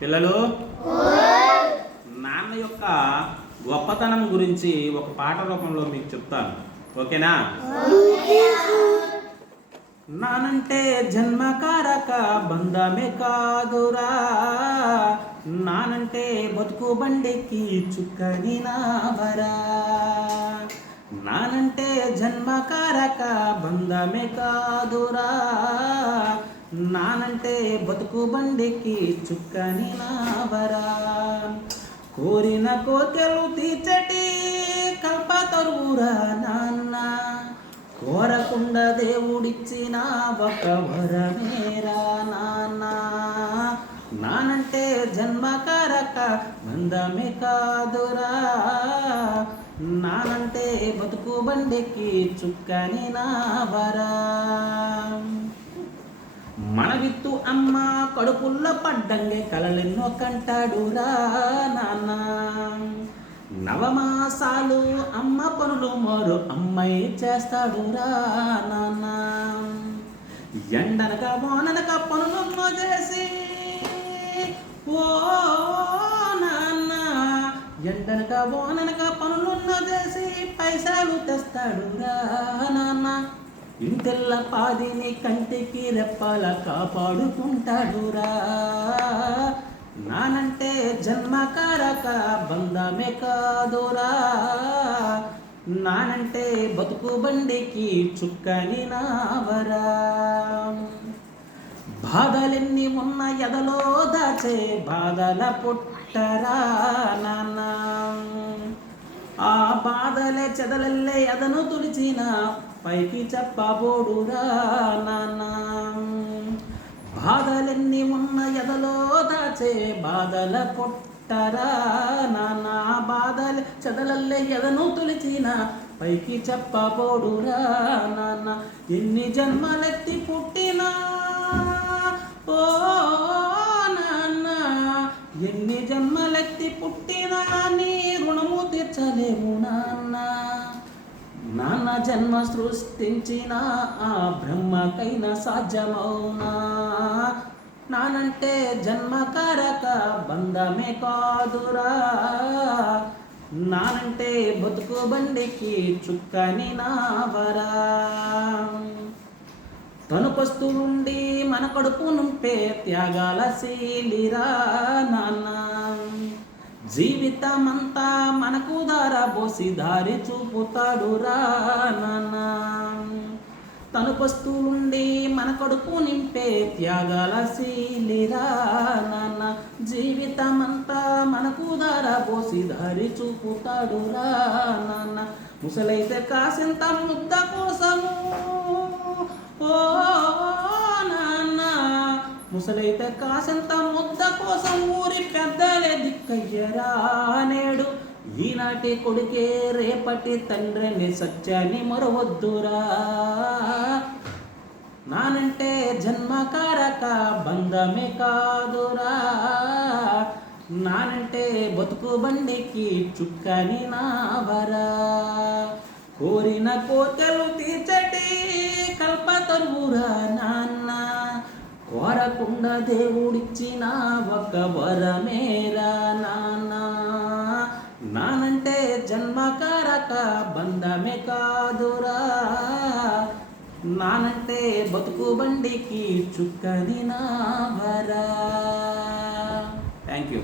పిల్లలు? నాన్న యొక్క గొప్పతనం గురించి ఒక పాట రూపంలో మీకు చెప్తాను. ఓకేనా? నానంటే జన్మకారక బంధమే కాదురా. నానంటే బతుకు బండికి చుక్కని నావరా. నానంటే జన్మకారక బంధమే కాదురా. నానంటే బతుకు బండికి చుక్కని నావరా. కోరిన కోకెలు తీర్చటి కల్పతరువురా నాన్న. కోరకుండా దేవుడిచ్చిన ఒక వరమేరా నాన్న. నానంటే జన్మకారక బంధమే కాదురా. నానంటే బతుకు బండికి చుక్కని నావరా. మన విత్తు అమ్మ కడుపుల్లో పడ్డంగే కలలెన్నో కంటాడురా నాన్న. నవమాసాలు అమ్మ పనులు మరో అమ్మాయి చేస్తాడురా నాన్న. ఎండనక వాననక పనులు చేసి ఓ నాన్న. ఎండనక వాననక పనులు చేసి పైసలు తెస్తాడురా నాన్న. ఇంతెల్ల పాదిని కంటికి రెప్పల కాపాడుకుంటాడురా. నానంటే జన్మకారక బంధమే కాదురా. నానంటే బతుకు బండికి చుక్కని నావరా. బాధలెన్ని ఉన్న ఎదలో దాచే బాధల పుట్టరా నాన్న. ఆ బాధలే చెదలల్లే ఎదను తులిచిన పైకి చెప్పబోడురా నాన్న. బాధలెన్ని ఉన్న ఎదలో దాచే బాధల పొట్టరా నాన్న. బాధలే చెదలల్లే ఎదను తులిచిన పైకి చెప్పబోడురా నాన్న. ఎన్ని జన్మలెత్తి పుట్టినా ఓ ఎన్ని జన్మలెత్తి పుట్టినా నీ రుణము తీర్చలేము నాన్న. నాన్న జన్మ సృష్టించిన ఆ బ్రహ్మకైనా సాధ్యమవునా? నానంటే జన్మకారక బంధమే కాదురా. నానంటే బతుకు బండికి చుక్కని నావరా తనుకొస్తుండి మన కడుపు నుంపే త్యాగాల శీలిరా నాన్న. జీవితమంతా మనకు దారబోసి దారి చూపుతాడు రా నాన్న. తనుకొస్తుండి మన కడుపు నింపే త్యాగాల శీలిరా నాన్న. జీవితమంతా మనకు దారబోసి దారి చూపుతాడు రా నాన్న. ముసలైతే కాసింత ముద్ద కోసము ముసలైతే కాసంత ముద్ద కోసం ఊరి పెద్దలే దిక్కయ్యరా నేడు ఈనాటి కొడుకే రేపటి తండ్రిని సత్యాన్ని మరవద్దురా. నానంటే జన్మకారక బంధమే కాదురా. నానంటే బతుకు బండికి చుక్కని నావరా కోరిన కోతలు తీర్చ కోరకుండా దేవుడిచ్చిన ఒక వరమేరా నాన్న నానంటే జన్మకారక బంధమే కాదురా. నానంటే బతుకు బండికి చుక్కని నావరా థ్యాంక్ యూ